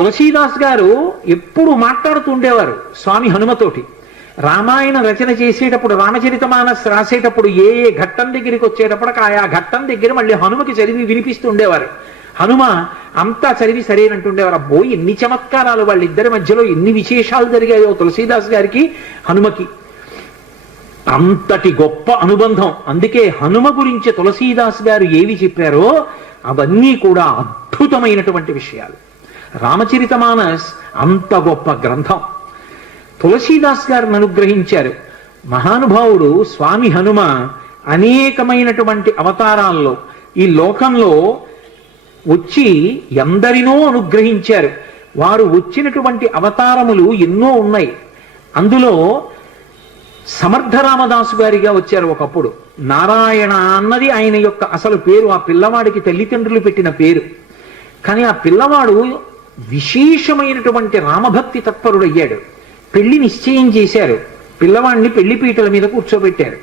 తులసీదాస్ గారు ఎప్పుడు మాట్లాడుతూ ఉండేవారు స్వామి హనుమతోటి. రామాయణ రచన చేసేటప్పుడు, రామచరితమానస్ రాసేటప్పుడు ఏ ఏ ఘట్టం దగ్గరికి వచ్చేటప్పుడు ఆయా ఘట్టం దగ్గర మళ్ళీ హనుమకి చదివి వినిపిస్తూ ఉండేవారు. హనుమ అంతా చదివి సరేనంటుండేవారు. అబ్బో ఎన్ని చమత్కారాలు, వాళ్ళిద్దరి మధ్యలో ఎన్ని విశేషాలు జరిగాయో తులసీదాస్ గారికి హనుమకి. అంతటి గొప్ప అనుబంధం. అందుకే హనుమ గురించి తులసీదాస్ గారు ఏవి చెప్పారో అవన్నీ కూడా అద్భుతమైనటువంటి విషయాలు. రామచరితమానస్ అంత గొప్ప గ్రంథం. తులసీదాస్ గారిని అనుగ్రహించారు మహానుభావుడు స్వామి హనుమ. అనేకమైనటువంటి అవతారాల్లో ఈ లోకంలో వచ్చి ఎందరినో అనుగ్రహించారు. వారు వచ్చినటువంటి అవతారములు ఎన్నో ఉన్నాయి. అందులో సమర్థ రామదాసు గారిగా వచ్చారు ఒకప్పుడు. నారాయణ అన్నది ఆయన యొక్క అసలు పేరు. ఆ పిల్లవాడికి తల్లిదండ్రులు పెట్టిన పేరు. కానీ ఆ పిల్లవాడు విశేషమైనటువంటి రామభక్తి తత్పరుడయ్యాడు. పెళ్లి నిశ్చయం చేశారు. పిల్లవాడిని పెళ్లిపీటల మీద కూర్చోబెట్టారు.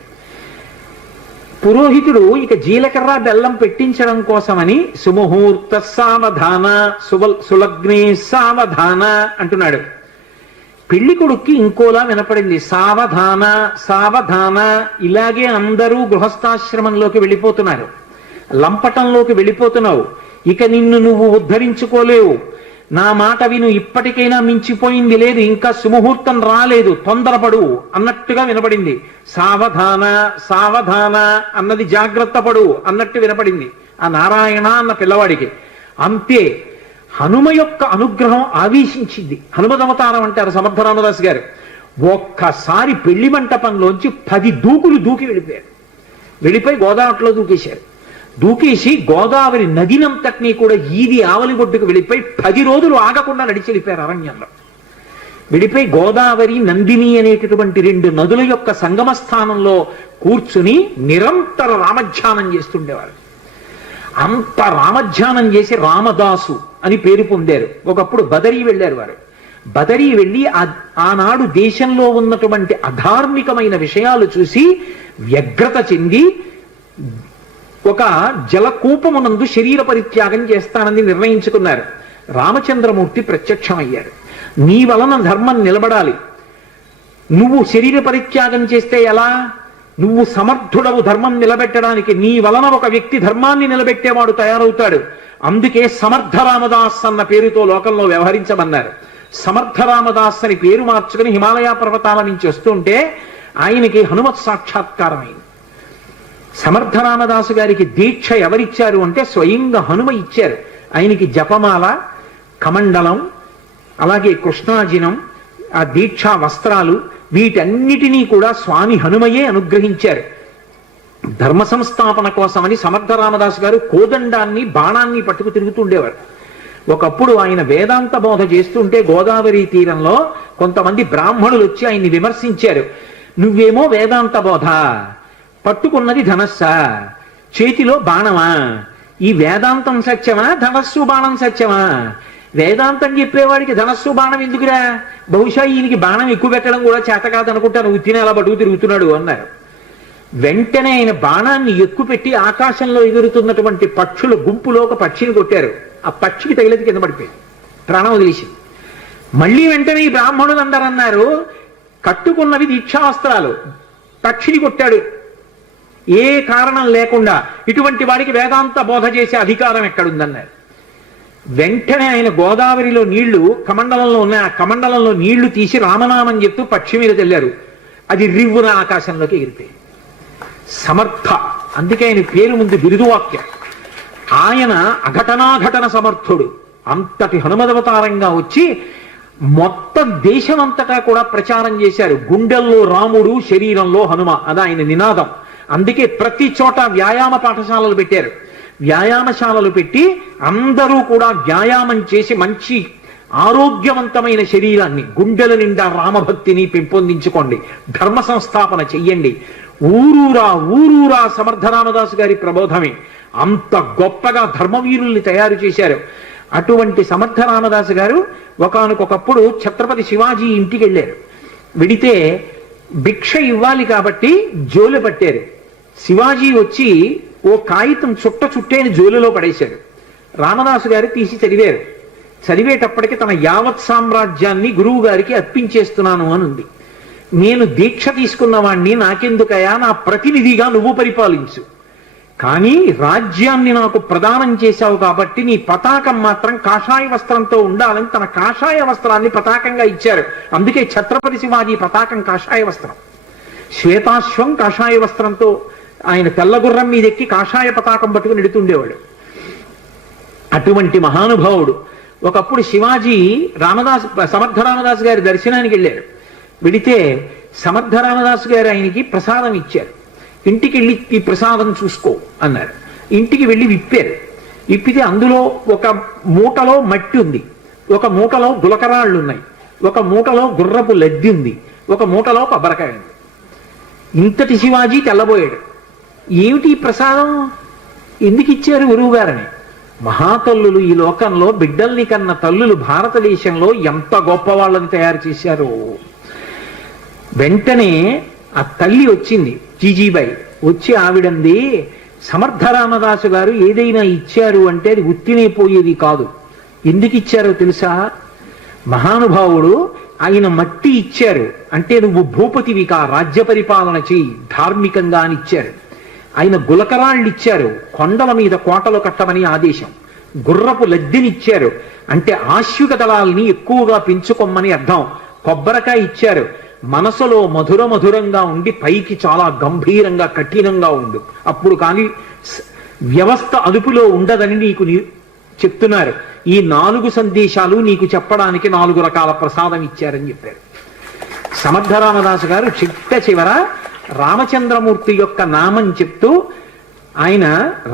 పురోహితుడు ఇక జీలకర్ర బెల్లం పెట్టించడం కోసమని సుముహూర్త సావధాన సులగ్నే సావధాన అంటున్నాడు. పెళ్లి కొడుక్కి ఇంకోలా వినపడింది. సావధాన సావధాన. ఇలాగే అందరూ గృహస్థాశ్రమంలోకి వెళ్ళిపోతున్నారు, లంపటంలోకి వెళ్ళిపోతున్నావు. ఇక నిన్ను నువ్వు ఉద్ధరించుకోలేవు. నా మాట విను, ఇప్పటికైనా మించిపోయింది లేదు, ఇంకా సుముహూర్తం రాలేదు, తొందరపడు అన్నట్టుగా వినపడింది. సావధాన సావధాన అన్నది జాగ్రత్త పడు అన్నట్టు వినపడింది ఆ నారాయణ అన్న పిల్లవాడికి. అంతే హనుమ యొక్క అనుగ్రహం ఆవేశించింది. హనుమదవతారం అంటారు సమర్థ రామదాస్ గారు. ఒక్కసారి పెళ్లి మంటపంలోంచి 10 దూకులు దూకి వెళ్ళిపోయారు. వెళ్ళిపోయి గోదావరిలో దూకేశారు. దూకేసి గోదావరి నదినంతటినీ కూడా ఈది ఆవలి ఒడ్డుకు వెళ్ళిపోయి 10 రోజులు ఆగకుండా నడిచి వెళ్ళిపోయారు అరణ్యంలో. వెళ్ళిపోయి గోదావరి నందిని అనేటటువంటి 2 నదుల యొక్క సంగమ స్థానంలో కూర్చుని నిరంతర రామధ్యానం చేస్తుండేవారు. అంత రామధ్యానం చేసి రామదాసు అని పేరు పొందారు. ఒకప్పుడు బదరీ వెళ్ళారు వారు. బదరీ వెళ్ళి ఆనాడు దేశంలో ఉన్నటువంటి అధార్మికమైన విషయాలు చూసి వ్యగ్రత చెంది ఒక జలకూపమునందు శరీర పరిత్యాగం చేస్తానని నిర్ణయించుకున్నారు. రామచంద్రమూర్తి ప్రత్యక్షమయ్యారు. నీ వలన ధర్మం నిలబడాలి, నువ్వు శరీర పరిత్యాగం చేస్తే ఎలా? నువ్వు సమర్థుడవు ధర్మం నిలబెట్టడానికి. నీ వలన ఒక వ్యక్తి ధర్మాన్ని నిలబెట్టేవాడు తయారవుతాడు. అందుకే సమర్థ రామదాస్ అన్న పేరుతో లోకంలో వ్యవహరించమన్నారు. సమర్థ రామదాస్ అని పేరు మార్చుకుని హిమాలయ పర్వతాల నుంచి వస్తుంటే ఆయనకి హనుమత్ సాక్షాత్కారమైంది. సమర్థ రామదాసు గారికి దీక్ష ఎవరిచ్చారు అంటే స్వయంగా హనుమ ఇచ్చారు. ఆయనకి జపమాల, కమండలం, అలాగే కృష్ణాజినం, ఆ దీక్షా వస్త్రాలు, వీటన్నిటినీ కూడా స్వామి హనుమయే అనుగ్రహించారు. ధర్మ సంస్థాపన కోసమని సమర్థ రామదాసు గారు కోదండాన్ని, బాణాన్ని పట్టుకు తిరుగుతుండేవారు. ఒకప్పుడు ఆయన వేదాంత బోధ చేస్తుంటే గోదావరి తీరంలో కొంతమంది బ్రాహ్మణులు వచ్చి ఆయన్ని విమర్శించారు. నువ్వేమో వేదాంత బోధ, పట్టుకున్నది ధనస్సా, చేతిలో బాణమా, ఈ వేదాంతం సత్యమా, ధనస్సు బాణం సత్యమా? వేదాంతం చెప్పేవాడికి ధనస్సు బాణం ఎందుకురా? బహుశా ఈయనకి బాణం ఎక్కువ పెట్టడం కూడా చేత కాదనుకుంటాను, ఉత్తినే అలా బటుకు తిరుగుతున్నాడు అన్నారు. వెంటనే ఆయన బాణాన్ని ఎక్కుపెట్టి ఆకాశంలో ఎగురుతున్నటువంటి పక్షుల గుంపులో ఒక పక్షిని కొట్టారు. ఆ పక్షికి తగిలేది కింద పడిపోయింది, ప్రాణం వదిలేసింది. మళ్ళీ వెంటనే ఈ బ్రాహ్మణులు అందరన్నారు, కట్టుకున్నవి దీక్షావస్త్రాలు, పక్షిని కొట్టాడు ఏ కారణం లేకుండా, ఇటువంటి వాడికి వేదాంత బోధ చేసే అధికారం ఎక్కడుందన్నారు. వెంటనే ఆయన గోదావరిలో నీళ్లు కమండలంలో ఉన్న ఆ కమండలంలో నీళ్లు తీసి రామనామం చెప్తూ పక్షి మీద తెల్లారు. అది రివ్వున ఆకాశంలోకి ఎగిరిపోయింది. సమర్థ, అందుకే ఆయన పేరు ముందు బిరుదువాక్యం. ఆయన అఘటనాఘటన సమర్థుడు. అంతటి హనుమదవతారంగా వచ్చి మొత్తం దేశమంతటా కూడా ప్రచారం చేశారు. గుండెల్లో రాముడు, శరీరంలో హనుమ, అది ఆయన నినాదం. అందుకే ప్రతి చోట వ్యాయామ పాఠశాలలు పెట్టారు. వ్యాయామశాలలు పెట్టి అందరూ కూడా వ్యాయామం చేసి మంచి ఆరోగ్యవంతమైన శరీరాన్ని, గుండెల నిండా రామభక్తిని పెంపొందించుకోండి, ధర్మ సంస్థాపన చెయ్యండి. ఊరూరా సమర్థ రామదాసు గారి ప్రబోధమే. అంత గొప్పగా ధర్మవీరుల్ని తయారు చేశారు. అటువంటి సమర్థ రామదాసు గారు ఒకానొకప్పుడు ఛత్రపతి శివాజీ ఇంటికి వెళ్ళారు. వెడితే భిక్ష ఇవ్వాలి కాబట్టి జోలు పట్టారు. శివాజీ వచ్చి ఓ కాగితం చుట్టేని జోలులో పడేశాడు. రామదాసు గారు తీసి చదివారు. చదివేటప్పటికి తన యావత్ సామ్రాజ్యాన్ని గురువు గారికి అర్పించేస్తున్నాను అని ఉంది. నేను దీక్ష తీసుకున్నవాణ్ణి, నాకెందుకయా, నా ప్రతినిధిగా నువ్వు పరిపాలించు, కానీ రాజ్యాన్ని నాకు ప్రదానం చేశావు కాబట్టి నీ పతాకం మాత్రం కాషాయ వస్త్రంతో ఉండాలని తన కాషాయ వస్త్రాన్ని పతాకంగా ఇచ్చారు. అందుకే ఛత్రపతి శివాజీ పతాకం కాషాయ వస్త్రం. శ్వేతాశ్వం కాషాయ వస్త్రంతో, ఆయన తెల్లగుర్రం మీద ఎక్కి కాషాయ పతాకం పట్టుకుని ఎడుతుండేవాడు. అటువంటి మహానుభావుడు. ఒకప్పుడు శివాజీ సమర్థ రామదాసు గారి దర్శనానికి వెళ్ళారు. వెడితే సమర్థ రామదాసు గారు ఆయనకి ప్రసాదం ఇచ్చారు. ఇంటికి వెళ్ళి ఈ ప్రసాదం చూసుకో అన్నారు. ఇంటికి వెళ్ళి విప్పారు. విప్పితే అందులో ఒక మూటలో మట్టి ఉంది, ఒక మూటలో గులకరాళ్ళు ఉన్నాయి, ఒక మూటలో గుర్రపు లద్ది ఉంది, ఒక మూటలో కొబ్బరికాయ ఉంది. ఇంతటి శివాజీ తెల్లబోయాడు. ఏమిటి ప్రసాదం, ఎందుకు ఇచ్చారు గురువు గారని. మహాతల్లులు ఈ లోకంలో బిడ్డల్ని కన్న తల్లులు భారతదేశంలో ఎంత గొప్ప వాళ్ళని తయారు చేశారో. వెంటనే ఆ తల్లి వచ్చింది, జీజీబాయి వచ్చి ఆవిడంది, సమర్థ రామదాసు గారు ఏదైనా ఇచ్చారు అంటే అది ఉత్తినే పోయేది కాదు. ఎందుకు ఇచ్చారో తెలుసా? మహానుభావుడు ఆయన మట్టి ఇచ్చారు అంటే నువ్వు భూపతివికా రాజ్య పరిపాలన చెయ్యి ధార్మికంగా అని ఇచ్చారు. ఆయన గులకరాళ్ళు ఇచ్చారు, కొండల మీద కోటలు కట్టమని ఆదేశం. గుర్రపు లద్దినిచ్చారు అంటే ఆశ్విక దళాల్ని ఎక్కువగా పెంచుకోమని అర్థం. కొబ్బరికాయ ఇచ్చారు, మనసులో మధుర మధురంగా ఉండి పైకి చాలా గంభీరంగా కఠినంగా ఉండు, అప్పుడు కానీ వ్యవస్థ అదుపులో ఉండదని నీకు చెప్తున్నారు. ఈ 4 సందేశాలు నీకు చెప్పడానికి 4 రకాల ప్రసాదం ఇచ్చారని చెప్పారు. సమర్థ రామదాసు గారు చిట్ట చివర రామచంద్రమూర్తి యొక్క నామం చెప్తూ ఆయన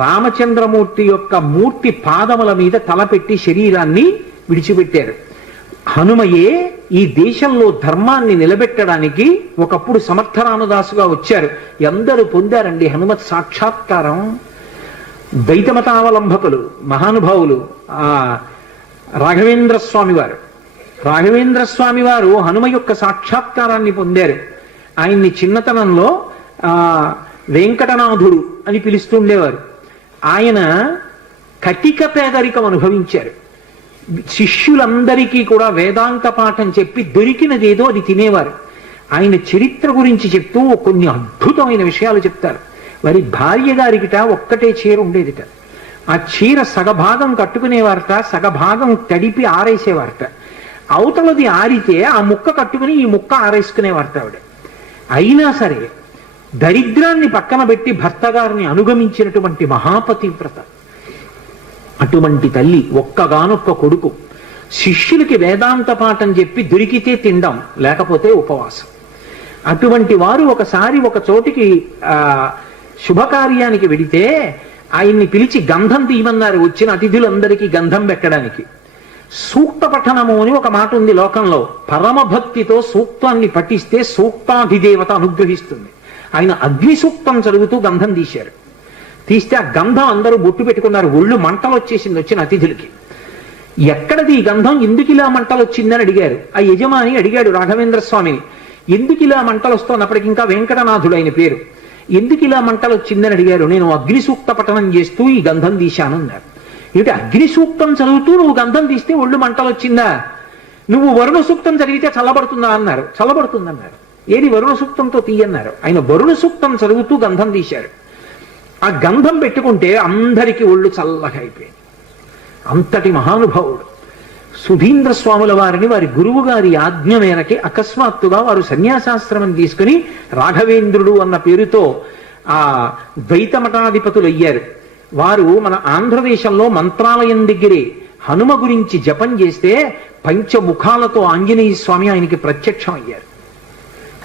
రామచంద్రమూర్తి యొక్క మూర్తి పాదముల మీద తలపెట్టి శరీరాన్ని విడిచిపెట్టారు. హనుమయే ఈ దేశంలో ధర్మాన్ని నిలబెట్టడానికి ఒకప్పుడు సమర్థ రామదాసుగా వచ్చారు. ఎందరూ పొందారండి హనుమత్ సాక్షాత్కారం. ద్వైతమతావలంబకులు మహానుభావులు రాఘవేంద్ర స్వామి వారు. రాఘవేంద్ర స్వామి వారు హనుమ యొక్క సాక్షాత్కారాన్ని పొందారు. ఆయన్ని చిన్నతనంలో వెంకటనాథుడు అని పిలుస్తుండేవారు. ఆయన కటిక పేదరికం అనుభవించారు. శిష్యులందరికీ కూడా వేదాంత పాఠం చెప్పి దొరికినదేదో అది తినేవారు. ఆయన చరిత్ర గురించి చెప్తూ కొన్ని అద్భుతమైన విషయాలు చెప్తారు. వారి భార్య గారికిట ఒక్కటే చీర ఉండేదిట. ఆ చీర సగభాగం కట్టుకునేవారట, సగభాగం తడిపి ఆరేసేవారట. అవతలది ఆరితే ఆ ముక్క కట్టుకుని ఈ ముక్క ఆరేసుకునేవారట ఆవిడ. అయినా సరే దరిద్రాన్ని పక్కన పెట్టి భర్త గారిని అనుగమించినటువంటి మహాపతివ్రత. అటువంటి తల్లి, ఒక్కగానొక్క కొడుకు. శిష్యులకి వేదాంత పాఠం చెప్పి దొరికితే తిండం, లేకపోతే ఉపవాసం. అటువంటి వారు ఒకసారి ఒక చోటికి శుభకార్యానికి వెడితే ఆయన్ని పిలిచి గంధం తీయమన్నారు వచ్చిన అతిథులందరికీ గంధం పెట్టడానికి. సూక్త పఠనము అని ఒక మాట ఉంది లోకంలో. పరమభక్తితో సూక్తాన్ని పఠిస్తే సూక్తాధిదేవత అనుగ్రహిస్తుంది. ఆయన అగ్ని సూక్తం చదువుతూ గంధం తీశారు. తీస్తే ఆ గంధం అందరూ బొట్టు పెట్టుకున్నారు. ఒళ్ళు మంటలు వచ్చేసింది వచ్చిన అతిథులకి. ఎక్కడది ఈ గంధం, ఎందుకు ఇలా మంటలు వచ్చిందని అడిగారు. ఆ యజమాని అడిగాడు రాఘవేంద్ర స్వామిని, ఎందుకు ఇలా మంటలు వస్తున్నప్పటికి ఇంకా వెంకటనాథుడు ఆయన పేరు, ఎందుకు ఇలా మంటలు వచ్చిందని అడిగారు. నేను అగ్ని సూక్త పఠనం చేస్తూ ఈ గంధం తీశాను అన్నారు. ఏమిటి అగ్ని సూక్తం చదువుతూ నువ్వు గంధం తీస్తే ఒళ్ళు మంటలు వచ్చిందా? నువ్వు వరుణ సూక్తం చదివితే చల్లబడుతుందా అన్నారు. చల్లబడుతుందన్నారు. ఏది వరుణ సూక్తంతో తీయన్నారు. ఆయన వరుణ సూక్తం చదువుతూ గంధం తీశారు. ఆ గంధం పెట్టుకుంటే అందరికీ ఒళ్ళు చల్లగా అయిపోయింది. అంతటి మహానుభావుడు. సుధీంద్ర స్వాముల వారిని వారి గురువు గారి ఆజ్ఞ మేరకి అకస్మాత్తుగా వారు సన్యాసాశ్రమం తీసుకుని రాఘవేంద్రుడు అన్న పేరుతో ఆ ద్వైత మఠాధిపతులు అయ్యారు. వారు మన ఆంధ్రదేశంలో మంత్రాలయం దగ్గరే హనుమ గురించి జపం చేస్తే పంచముఖాలతో ఆంజనేయ స్వామి ఆయనకి ప్రత్యక్షం అయ్యారు.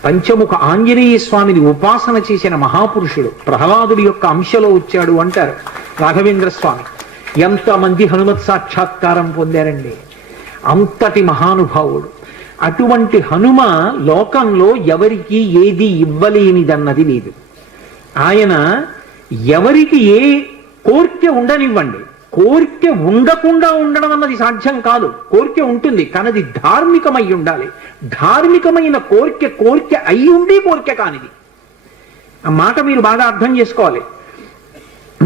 పంచముఖ ఆంజనేయ స్వామిని ఉపాసన చేసిన మహాపురుషుడు. ప్రహ్లాదుడి యొక్క అంశలో వచ్చాడు అంటారు రాఘవేంద్ర స్వామి. ఎంతమంది హనుమత్ సాక్షాత్కారం పొందారండి. అంతటి మహానుభావుడు. అటువంటి హనుమ లోకంలో ఎవరికి ఏది ఇవ్వలేనిదన్నది లేదు. ఆయన ఎవరికి ఏ కోరిక ఉండనివ్వండి, కోరిక ఉండకుండా ఉండడం అన్నది సాధ్యం కాదు. కోరిక ఉంటుంది కానీ అది ధార్మికమై ఉండాలి. ధార్మికమైన కోరిక అయి ఉండి కోరిక కానిది. ఆ మాట మీరు బాగా అర్థం చేసుకోవాలి.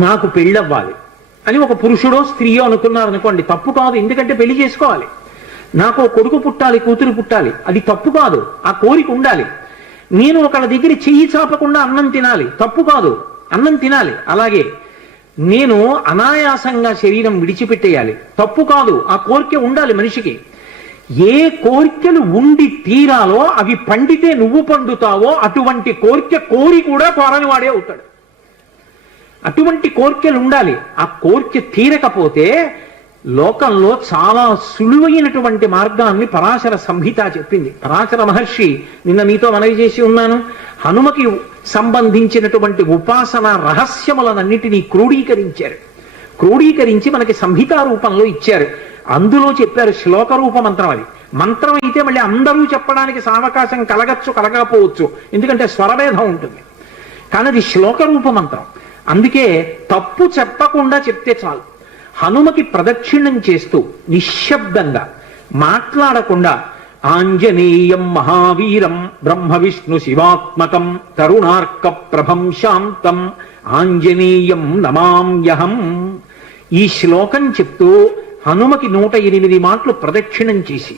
నాకు పెళ్ళవ్వాలి, అని ఒక పురుషుడో స్త్రీయో అనుకున్నారు అనుకోండి, తప్పు కాదు. ఎందుకంటే పెళ్లి చేసుకోవాలి. నాకు కొడుకు పుట్టాలి, కూతురు పుట్టాలి, అది తప్పు కాదు. ఆ కోరిక ఉండాలి. నేను ఒకళ్ళ దగ్గర చెయ్యి చాపకుండా అన్నం తినాలి, తప్పు కాదు. అన్నం తినాలి. అలాగే నేను అనాయాసంగా శరీరం విడిచిపెట్టేయాలి, తప్పు కాదు. ఆ కోరిక ఉండాలి మనిషికి. ఏ కోరికలు ఉండి తీరాలో అవి పండితే నువ్వు పండుతావో అటువంటి కోరిక కోరి కూడా కోరని వాడే అవుతాడు. అటువంటి కోరికలు ఉండాలి. ఆ కోరిక తీరకపోతే లోకంలో చాలా సులువైనటువంటి మార్గాన్ని పరాశర సంహిత చెప్పింది. పరాశర మహర్షి నిన్న మీతో మనవి చేసి ఉన్నాను. హనుమకి సంబంధించినటువంటి ఉపాసన రహస్యములనన్నిటినీ క్రోడీకరించారు. క్రోడీకరించి మనకి సంహితా రూపంలో ఇచ్చారు. అందులో చెప్పారు శ్లోక రూప మంత్రం. అది మంత్రం అయితే మళ్ళీ అందరూ చెప్పడానికి సావకాశం కలగచ్చు, కలగకపోవచ్చు, ఎందుకంటే స్వరభేదం ఉంటుంది. కానీ అది శ్లోక రూప మంత్రం. అందుకే తప్పు చెప్పకుండా చెప్తే చాలు. హనుమకి ప్రదక్షిణం చేస్తూ నిశ్శబ్దంగా మాట్లాడకుండా ఆంజనేయం మహావీరం బ్రహ్మ విష్ణు శివాత్మకం తరుణార్క ప్రభం శాంతం ఆంజనేయం నమామ్యహం, ఈ శ్లోకం చెప్తూ హనుమకి 108 మాటలు ప్రదక్షిణం చేసి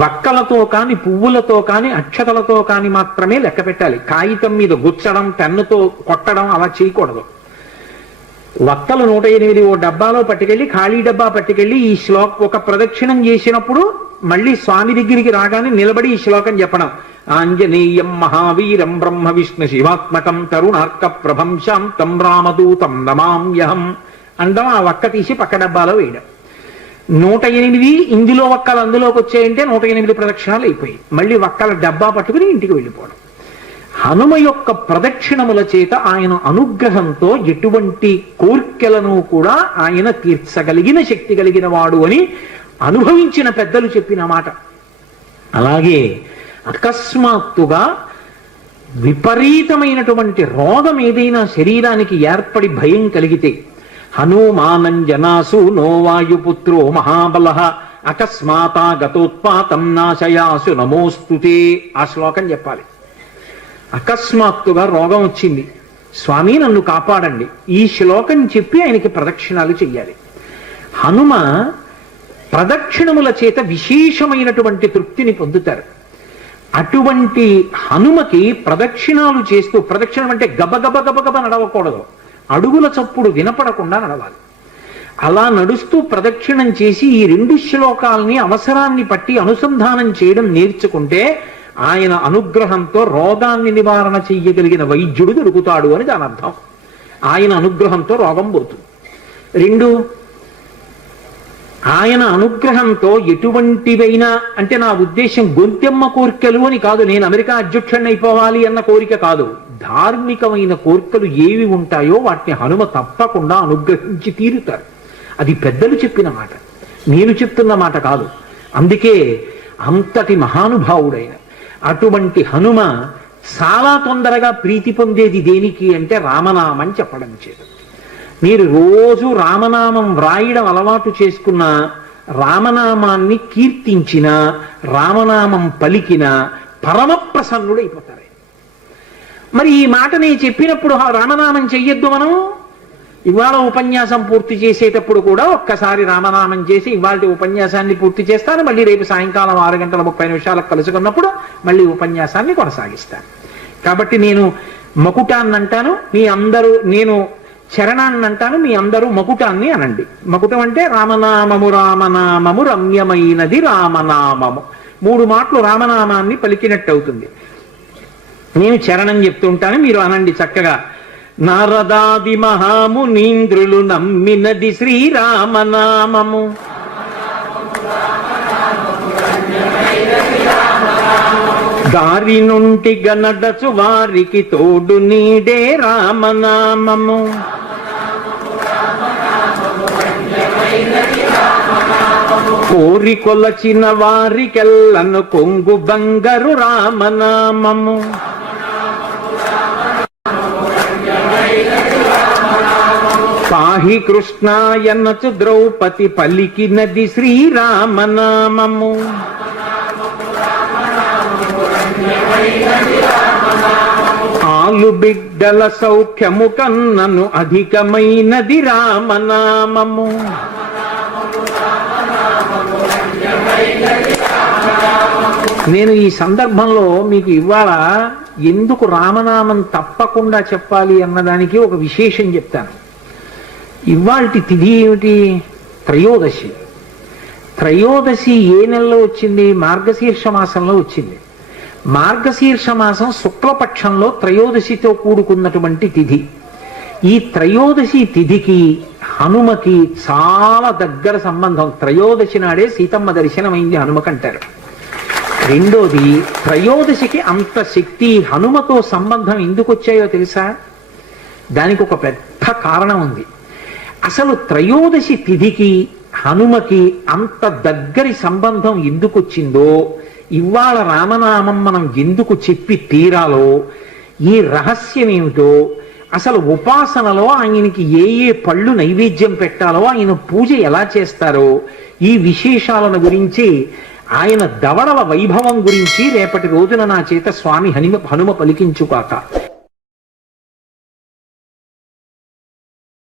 వక్కలతో కాని, పువ్వులతో కాని, అక్షతలతో కాని మాత్రమే లెక్క పెట్టాలి. కాగితం మీద గుచ్చడం, పెన్నుతో కొట్టడం అలా చేయకూడదు. వక్కలు 108 ఓ డబ్బాలో పట్టుకెళ్ళి, ఖాళీ డబ్బా పట్టుకెళ్ళి ఈ ఒక ప్రదక్షిణం చేసినప్పుడు మళ్ళీ స్వామి దగ్గరికి రాగానే నిలబడి ఈ శ్లోకం చెప్పడం. ఆంజనేయం మహావీరం బ్రహ్మ విష్ణు శివాత్మకం తరుణార్క ప్రభం శాంతం రామదూతం నమామ్యహం అండం. ఆ వక్క తీసి పక్క డబ్బాలో వేయడం. 108 ఇందులో వక్కలు అందులోకి వచ్చాయంటే 108 ప్రదక్షిణాలు అయిపోయి మళ్ళీ వక్కల డబ్బా పట్టుకుని ఇంటికి వెళ్ళిపోవడం. హనుమ యొక్క ప్రదక్షిణముల చేత ఆయన అనుగ్రహంతో ఎటువంటి కోర్కెలను కూడా ఆయన తీర్చగలిగిన శక్తి కలిగిన వాడు అని అనుభవించిన పెద్దలు చెప్పిన మాట. అలాగే అకస్మాత్తుగా విపరీతమైనటువంటి రోగం ఏదైనా శరీరానికి ఏర్పడి భయం కలిగితే, హనుమానంజనాసు నో వాయుపుత్రో మహాబల అకస్మాతా గతోత్పాతం నాశయాసు నమోస్తుతే, ఆ శ్లోకం చెప్పాలి. అకస్మాత్తుగా రోగం వచ్చింది, స్వామి నన్ను కాపాడండి, ఈ శ్లోకం చెప్పి ఆయనకి ప్రదక్షిణాలు చెయ్యాలి. హనుమ ప్రదక్షిణముల చేత విశేషమైనటువంటి తృప్తిని పొందుతారు. అటువంటి హనుమకి ప్రదక్షిణాలు చేస్తూ, ప్రదక్షిణం అంటే గబగబ గబగబ నడవకూడదు, అడుగుల చప్పుడు వినపడకుండా నడవాలి. అలా నడుస్తూ ప్రదక్షిణం చేసి ఈ 2 శ్లోకాల్ని అవసరాన్ని పట్టి అనుసంధానం చేయడం నేర్చుకుంటే ఆయన అనుగ్రహంతో రోగాన్ని నివారణ చెయ్యగలిగిన వైద్యుడు దొరుకుతాడు అని దాని అర్థం. ఆయన అనుగ్రహంతో రోగం పోతుంది. 2, ఆయన అనుగ్రహంతో ఎటువంటివైనా, అంటే నా ఉద్దేశం గొంతెమ్మ కోరికలు అని కాదు, నేను అమెరికా అధ్యక్షుడిని అయిపోవాలి అన్న కోరిక కాదు. ధార్మికమైన కోరికలు ఏవి ఉంటాయో వాటిని హనుమ తప్పకుండా అనుగ్రహించి తీరుతారు. అది పెద్దలు చెప్పిన మాట, నేను చెప్తున్న మాట కాదు. అందుకే అంతటి మహానుభావుడైన అటువంటి హనుమ చాలా తొందరగా ప్రీతి పొందేది దేనికి అంటే రామనామం చెప్పడం చేత. మీరు రోజు రామనామం వ్రాయడం అలవాటు చేసుకున్న, రామనామాన్ని కీర్తించిన, రామనామం పలికిన పరమ ప్రసన్నుడైపోతారు. మరి ఈ మాట నేను చెప్పినప్పుడు రామనామం చెయ్యొద్దు మనం? ఇవాళ ఉపన్యాసం పూర్తి చేసేటప్పుడు కూడా ఒక్కసారి రామనామం చేసి ఇవాళ ఉపన్యాసాన్ని పూర్తి చేస్తాను, మళ్ళీ రేపు సాయంకాలం 6:30 కలుసుకున్నప్పుడు మళ్ళీ ఉపన్యాసాన్ని కొనసాగిస్తాను. కాబట్టి నేను మకుటాన్ని అంటాను, మీ అందరూ, నేను చరణాన్ని అంటాను, మీ అందరూ మకుటాన్ని అనండి. మకుటం అంటే రామనామము రామనామము రమ్యమైనది రామనామము. 3 మాటలు రామనామాన్ని పలికినట్టు అవుతుంది. నేను చరణం చెప్తుంటాను, మీరు అనండి చక్కగా. నారదాది మహామునీంద్రులు నమ్మినది శ్రీరామనామము, దారి నుండి గనడచు వారికి తోడు నీడే రామనామము. కోరి కొలచిన వారికెల్లను కొంగు బంగారు రామనామము. పాహి కృష్ణాయనచు ద్రౌపది పలికినది శ్రీరామనామము. ఆలు బిడ్డల సౌఖ్యము కన్నను అధికమైనది రామనామము. నేను ఈ సందర్భంలో మీకు ఇవాళ ఎందుకు రామనామం తప్పకుండా చెప్పాలి అన్నదానికి ఒక విశేషం చెప్తాను. ఇవాల్టి తిథి ఏమిటి? త్రయోదశి. త్రయోదశి ఏ నెలలో వచ్చింది? మార్గశీర్ష మాసంలో వచ్చింది. మార్గశీర్ష మాసం శుక్లపక్షంలో త్రయోదశితో కూడుకున్నటువంటి తిథి. ఈ త్రయోదశి తిథికి హనుమకి చాలా దగ్గర సంబంధం. త్రయోదశి నాడే సీతమ్మ దర్శనమైంది హనుమకంటారు. రెండోది, త్రయోదశికి అంత శక్తి, హనుమతో సంబంధం ఎందుకు వచ్చాయో తెలుసా? దానికి ఒక పెద్ద కారణం ఉంది. అసలు త్రయోదశి తిథికి హనుమకి అంత దగ్గరి సంబంధం ఎందుకు వచ్చిందో, ఇవాళ రామనామం మనం ఎందుకు చెప్పి తీరాలో, ఈ రహస్యం ఏమిటో, అసలు ఉపాసనలో ఆయనకి ఏ ఏ పళ్ళు నైవేద్యం పెట్టాలో, ఆయన పూజ ఎలా చేస్తారో, ఈ విశేషాలను గురించి, ఆయన దవడల వైభవం గురించి రేపటి రోజున నా చేత స్వామి హనుమ పలికించుకాక.